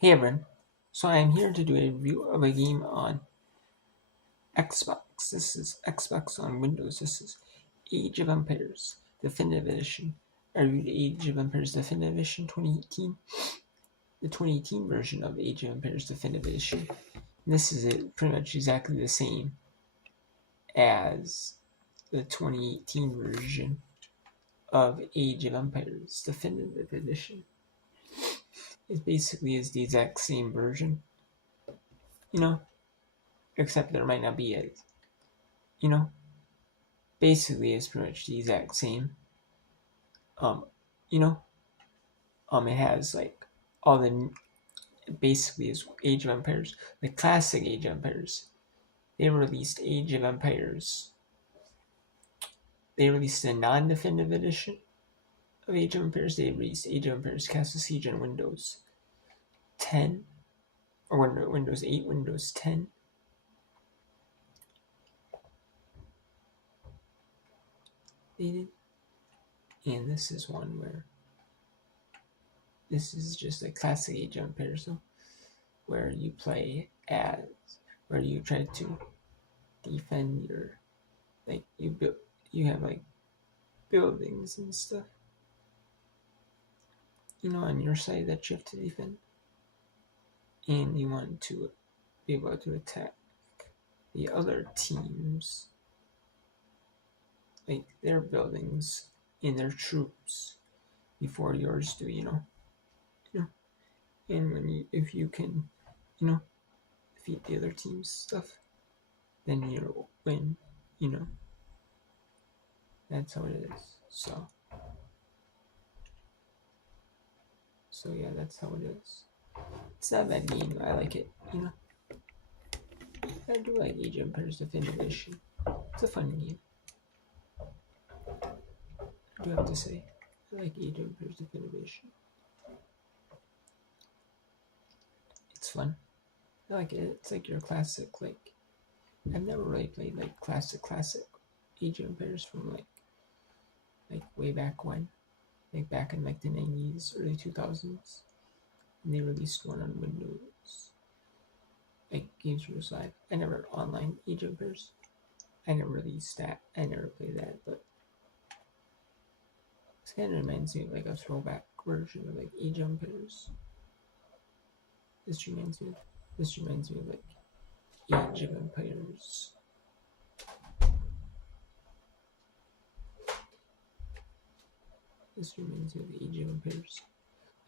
Hey everyone, so I am here to do a review of a game on Xbox. This is Xbox on Windows. This is Age of Empires Definitive Edition. I reviewed Age of Empires Definitive Edition 2018, the 2018 version of Age of Empires Definitive Edition. And this is pretty much exactly the same as the 2018 version of Age of Empires Definitive Edition. It basically is the exact same version, except there might not be you know, basically it's pretty much the exact same. Um, you know, it has like all the basically is Age of Empires, the classic Age of Empires. They released Age of Empires. They released a non-definitive edition of Age of Empires. They released Age of Empires Castle Siege on Windows 10 or Windows 8, Windows 10. They did, and this is one where this is just a classic Age of Empires, though, where you play as where you try to defend your you have like buildings and stuff on your side that you have to defend, and you want to be able to attack the other teams, like their buildings and their troops before yours do. And if you can defeat the other team's stuff, then you'll win. you know that's how it is. So yeah, that's how it is. It's not a bad game. I like it. I do like Age of Empires Definitive Edition. It's a fun game. I do have to say, I like Age of Empires Definitive Edition. It's fun. I like it. It's like your classic. I've never really played like classic Age of Empires from like way back when, like back in like the 90s, early 2000s, and they released one on Windows, like Games Workshop Live. I never online Age of Empires. I never released that. I never played that, but this kind of reminds me of like a throwback version of like Age of Empires. This reminds me of like Age of Empires. This reminds me of Age of Empires,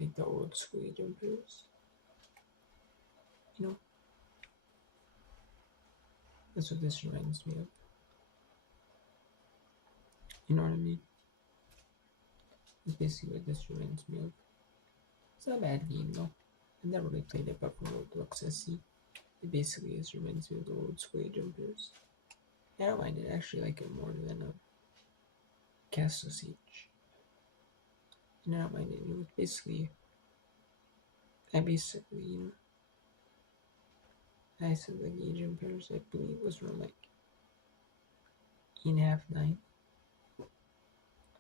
like the old school Age of Empires. That's what this reminds me of. You know what I mean? It's basically what this reminds me of. It's not a bad game though. I've never really played it, but from what it looks I see, it basically reminds me of the old school Age of Empires. I don't mind it. I actually like it more than Castle Siege. And I don't mind it. I said like Age of Empires, I believe it was around like 8.5, 9.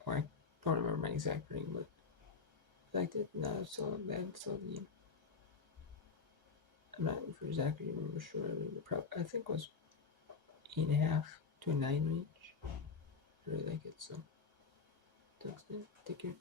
Or I don't remember my exact rating, but I liked it. No, it's so bad. It's so game. I'm not exactly remember sure. I think it was 8.5 to a 9 range. I really like it, so thanks, man. Take care.